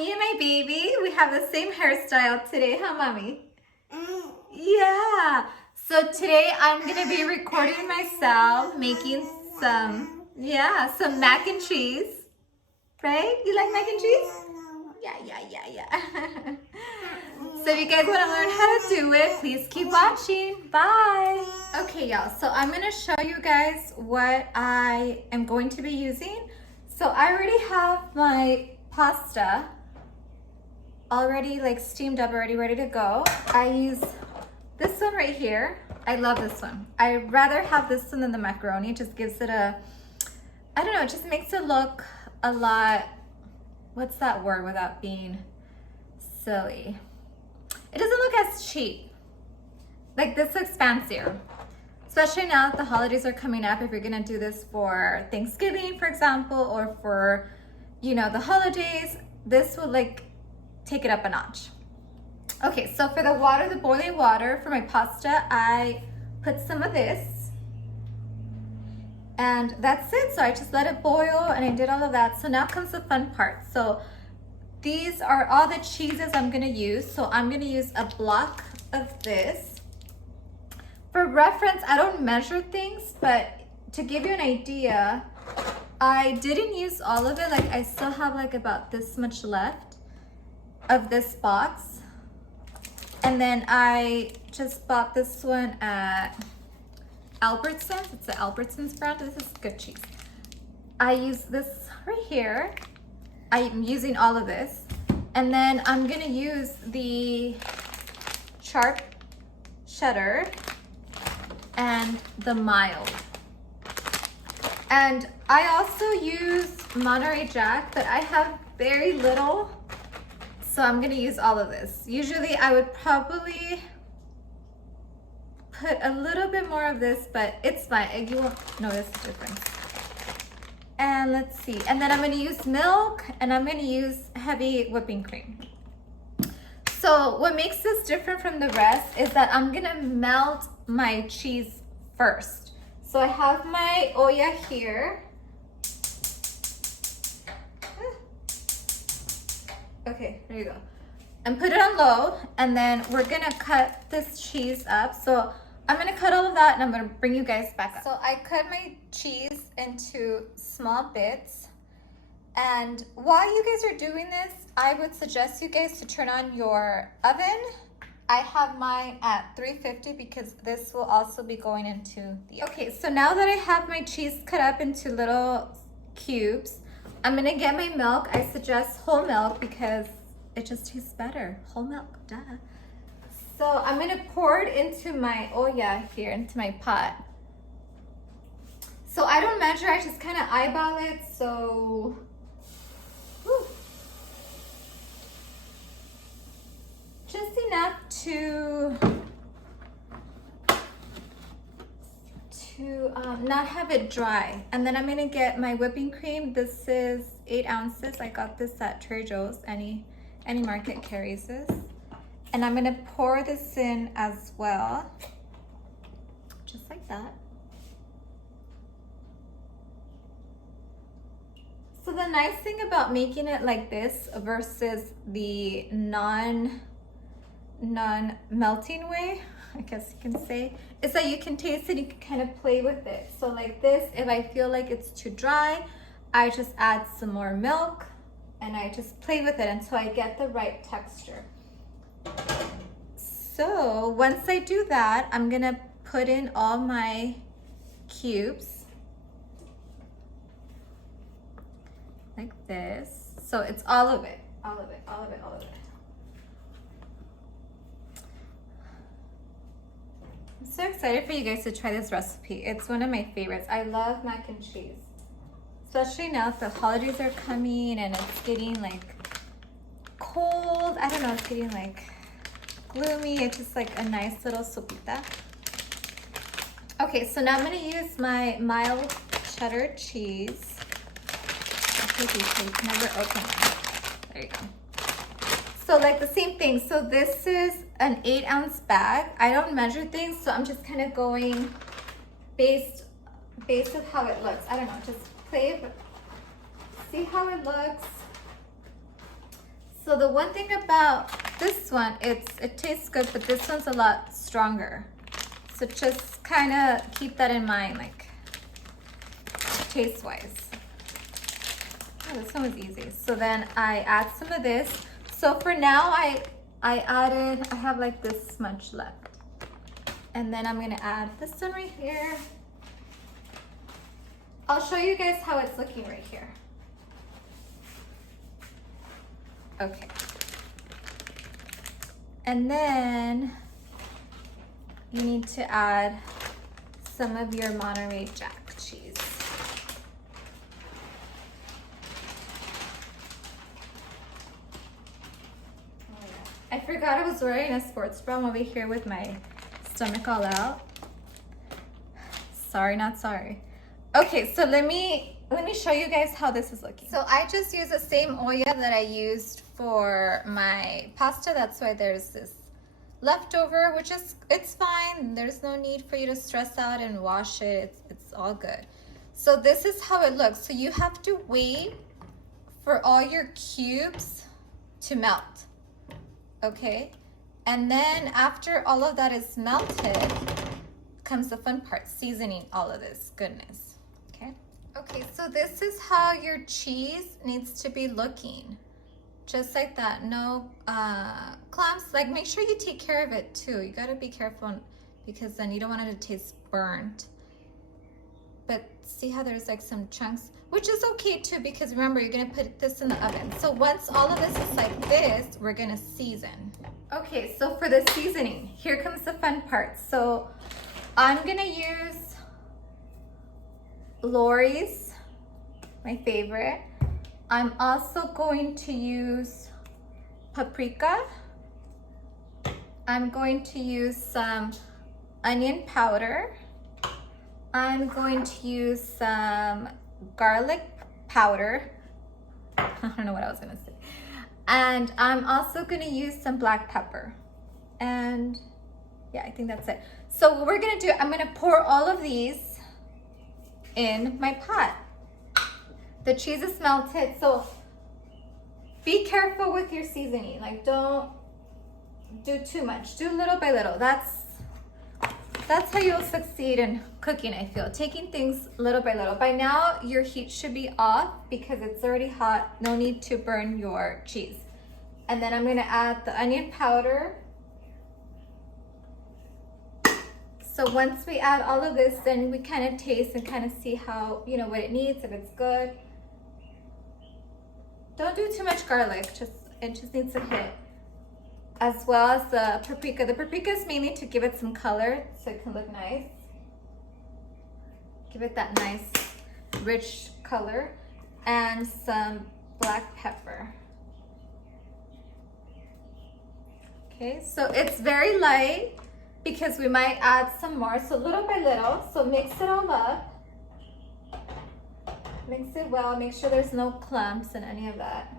me and my baby, we have the same hairstyle today, huh, Mommy? Yeah. So today I'm going to be recording myself making some mac and cheese. Right? You like mac and cheese? Yeah. So if you guys want to learn how to do it, please keep watching. Bye. Okay, y'all. So I'm going to show you guys what I am going to be using. So I already have my pasta already like steamed up, already ready to go. I use this one right here. I love this one. I'd rather have this one than the macaroni. It just gives it a, I don't know, it just makes it look a lot, what's that word without being silly? It doesn't look as cheap. Like this looks fancier. Especially now that the holidays are coming up, if you're gonna do this for Thanksgiving, for example, or for, you know, the holidays, this will like take it up a notch. Okay, so for the water, the boiling water for my pasta, I put some of this. And that's it. So I just let it boil and I did all of that. So now comes the fun part. So these are all the cheeses I'm gonna use. So I'm gonna use a block of this. For reference, I don't measure things, but to give you an idea, I didn't use all of it. Like I still have like about this much left of this box. And then I just bought this one at Albertsons. It's the Albertsons brand. This is good cheese. I use this right here. I'm using all of this. And then I'm gonna use the sharp cheddar and the mild. And I also use Monterey Jack, but I have very little, so I'm gonna use all of this. Usually I would probably put a little bit more of this, but it's fine. You won't notice the difference. And let's see. And then I'm gonna use milk and I'm gonna use heavy whipping cream. So what makes this different from the rest is that I'm gonna melt my cheese first. So I have my olla here. Okay, there you go. And put it on low, and then we're gonna cut this cheese up. So I'm gonna cut all of that and I'm gonna bring you guys back up. So I cut my cheese into small bits. And while you guys are doing this, I would suggest you guys to turn on your oven. I have mine at 350 because this will also be going into the oven. Okay, so now that I have my cheese cut up into little cubes, I'm gonna get my milk. I suggest whole milk because it just tastes better. Whole milk, duh. So I'm gonna pour it into my olla here, into my pot. So I don't measure, I just kind of eyeball it, so. Whew. Just enough to not have it dry. And then I'm gonna get my whipping cream. This is 8 ounces. I got this at Trader Joe's. Any market carries this. And I'm gonna pour this in as well, just like that. So the nice thing about making it like this versus the non-melting way, I guess you can say, is that you can taste it, you can kind of play with it. So like this, if I feel like it's too dry, I just add some more milk and I just play with it until I get the right texture. So once I do that, I'm gonna put in all my cubes like this. So it's all of it. I'm so excited for you guys to try this recipe. It's one of my favorites. I love mac and cheese. Especially now that the holidays are coming and it's getting like cold. I don't know, it's getting like gloomy. It's just like a nice little sopita. Okay, so now I'm gonna use my mild cheddar cheese. Never open one. There you go. So like the same thing. So this is an 8 ounce bag. I don't measure things, so I'm just kind of going based of how it looks. I don't know, just play, but see how it looks. So the one thing about this one, it tastes good, but this one's a lot stronger. So just kind of keep that in mind, like taste-wise. Oh, this one was easy. So then I add some of this. So for now, I have like this much left. And then I'm gonna add this one right here. I'll show you guys how it's looking right here. Okay. And then you need to add some of your Monterey Jack cheese. I forgot I was wearing a sports bra. I'm over here with my stomach all out. Sorry, not sorry. Okay, so let me show you guys how this is looking. So I just use the same oil that I used for my pasta. That's why there's this leftover, which is, it's fine. There's no need for you to stress out and wash it. It's all good. So this is how it looks. So you have to wait for all your cubes to melt. Okay, and then after all of that is melted comes the fun part, seasoning all of this goodness. Okay, so this is how your cheese needs to be looking, just like that. No clumps. Like, make sure you take care of it too. You got to be careful because then you don't want it to taste burnt. But see how there's like some chunks, which is okay too, because remember, you're gonna put this in the oven. So once all of this is like this, we're gonna season. Okay, so for the seasoning, here comes the fun part. So I'm gonna use Lawry's, my favorite. I'm also going to use paprika. I'm going to use some onion powder. I'm going to use some garlic powder. I don't know what I was gonna say. And I'm also gonna use some black pepper. And yeah, I think that's it. So what we're gonna do, I'm gonna pour all of these in my pot. The cheese is melted, so be careful with your seasoning. Like, don't do too much. Do little by little. That's how you'll succeed in cooking, I feel. Taking things little by little. By now, your heat should be off because it's already hot. No need to burn your cheese. And then I'm gonna add the onion powder. So once we add all of this, then we kind of taste and kind of see how, you know, what it needs, if it's good. Don't do too much garlic, it just needs a hit. As well as the paprika. The paprika is mainly to give it some color so it can look nice. Give it that nice, rich color. And some black pepper. Okay, so it's very light because we might add some more. So little by little, so mix it all up. Mix it well, make sure there's no clumps and any of that.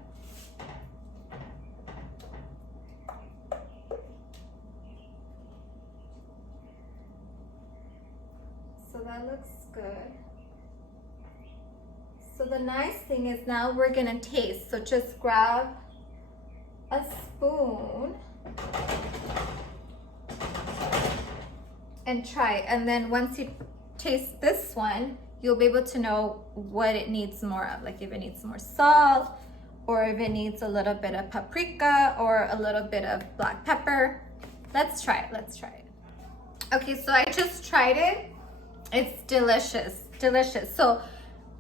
So that looks good. So the nice thing is now we're gonna taste. So just grab a spoon and try it. And then once you taste this one, you'll be able to know what it needs more of. Like if it needs more salt, or if it needs a little bit of paprika, or a little bit of black pepper. Let's try it, let's try it. Okay, so I just tried it. It's delicious, delicious. So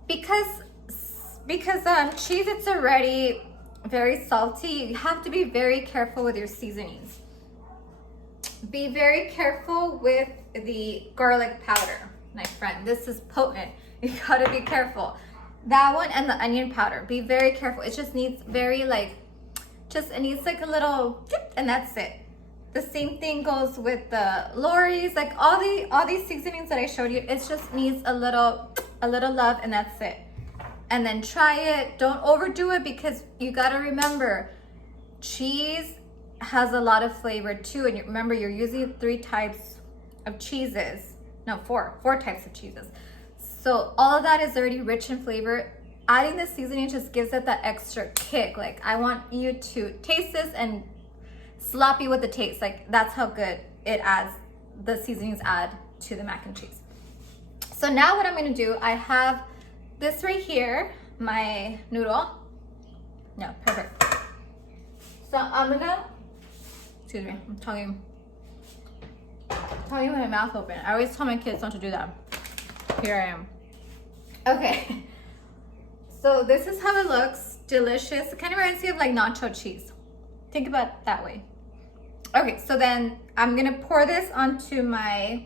because cheese, it's already very salty, you have to be very careful with your seasonings. Be very careful with the garlic powder, my friend. This is potent. You gotta be careful. That one and the onion powder, be very careful. It just needs very like, it needs like a little dip, and that's it. The same thing goes with the Lawry's, like all these seasonings that I showed you, it just needs a little love, and that's it. And then try it. Don't overdo it because you gotta remember, cheese has a lot of flavor too. And remember, you're using 3 types of cheeses. No, 4 types of cheeses. So all of that is already rich in flavor. adding the seasoning just gives it that extra kick. Like I want you to taste this and slap you with the taste. Like that's how good it adds, the seasonings add to the mac and cheese. So now what I'm gonna do, I have this right here, my noodle. No, perfect. So I'm gonna, excuse me, I'm talking with my mouth open. I always tell my kids not to do that. Here I am. Okay. So this is how it looks. Delicious. It kind of reminds me of like nacho cheese. Think about it that way. Okay, so then I'm gonna pour this onto my,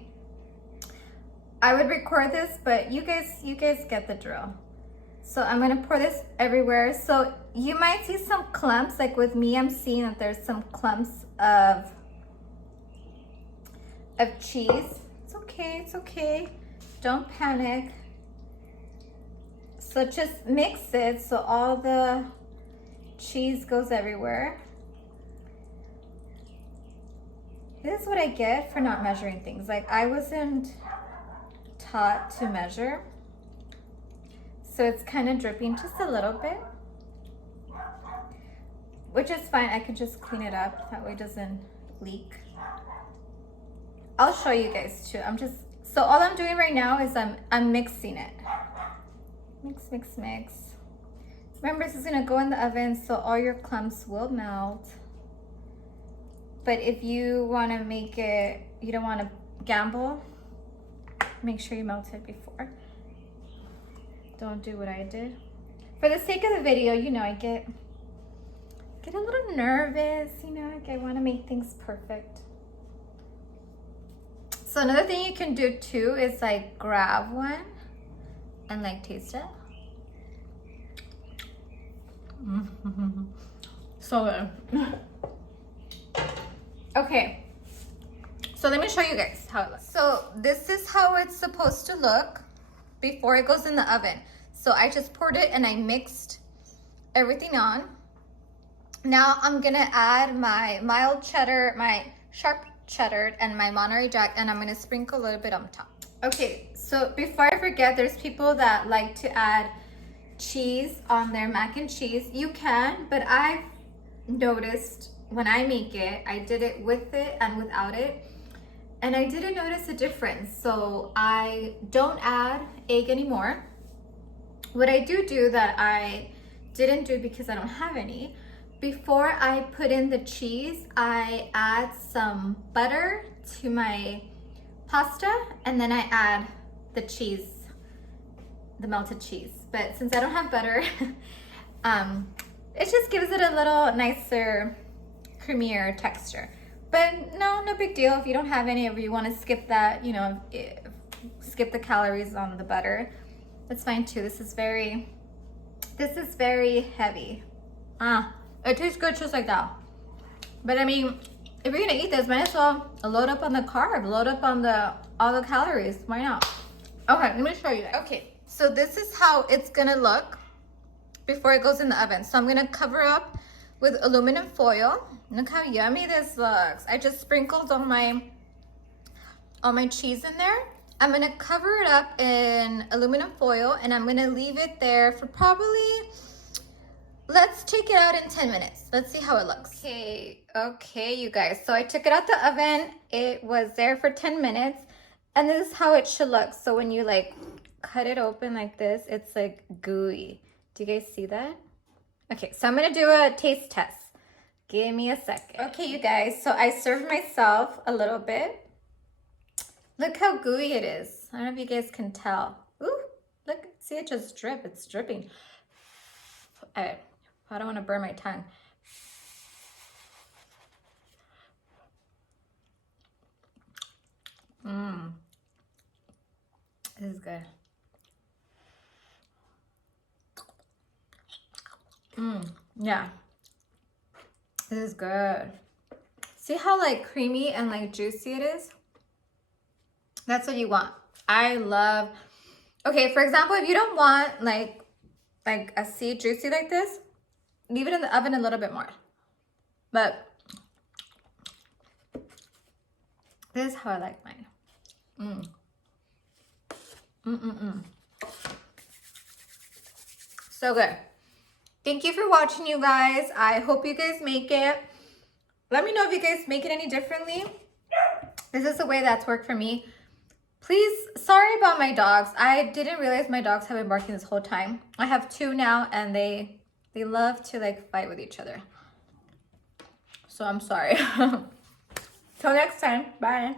I would record this, but you guys get the drill. So I'm gonna pour this everywhere. So you might see some clumps, like with me, I'm seeing that there's some clumps of cheese. It's okay. Don't panic. So just mix it so all the cheese goes everywhere. This is what I get for not measuring things. Like I wasn't taught to measure. So it's kind of dripping just a little bit, which is fine. I could just clean it up. That way it doesn't leak. I'll show you guys too. So all I'm doing right now is I'm mixing it. Mix. Remember, this is gonna go in the oven, so all your clumps will melt. But if you wanna make it, you don't wanna gamble, make sure you melt it before. Don't do what I did. For the sake of the video, you know, I get a little nervous, you know, like I wanna make things perfect. So another thing you can do too is like grab one and like taste it. So good. Okay, so let me show you guys how it looks. So this is how it's supposed to look before it goes in the oven. So I just poured it and I mixed everything on. Now I'm gonna add my mild cheddar, my sharp cheddar, and my Monterey Jack, and I'm gonna sprinkle a little bit on top. Okay, so before I forget, there's people that like to add cheese on their mac and cheese. You can, but I've noticed when I make it, I did it with it and without it, and I didn't notice a difference. So I don't add egg anymore. What I do that I didn't do because I don't have any, before I put in the cheese, I add some butter to my pasta, and then I add the cheese, the melted cheese. But since I don't have butter, it just gives it a little nicer, creamier texture. But no big deal. If you don't have any, or you want to skip that, you know, skip the calories on the butter, that's fine too. This is very heavy. It tastes good just like that. But I mean, if you're gonna eat this, might as well load up on the carb, load up on all the calories. Why not? Okay, let me show you that. Okay, so this is how it's gonna look before it goes in the oven. So I'm gonna cover up with aluminum foil. Look how yummy this looks. I just sprinkled all my cheese in there. I'm gonna cover it up in aluminum foil, and I'm gonna leave it there for probably, let's take it out in 10 minutes. Let's see how it looks. Okay, you guys. So I took it out the oven. It was there for 10 minutes, and this is how it should look. So when you like cut it open like this, it's like gooey. Do you guys see that? Okay, so I'm gonna do a taste test. Give me a second. Okay, you guys, so I served myself a little bit. Look how gooey it is. I don't know if you guys can tell. Ooh, look, see it just drip, it's dripping. I don't want to burn my tongue. This is good. Yeah. This is good. See how like creamy and like juicy it is? That's what you want. I love, okay, for example, if you don't want like a juicy like this, leave it in the oven a little bit more. But this is how I like mine. So good. Thank you for watching, you guys. I hope you guys make it. Let me know if you guys make it any differently. This is the way that's worked for me. Please, sorry about my dogs. I didn't realize my dogs have been barking this whole time. I have 2 now, and they love to like fight with each other. So I'm sorry. Till next time. Bye.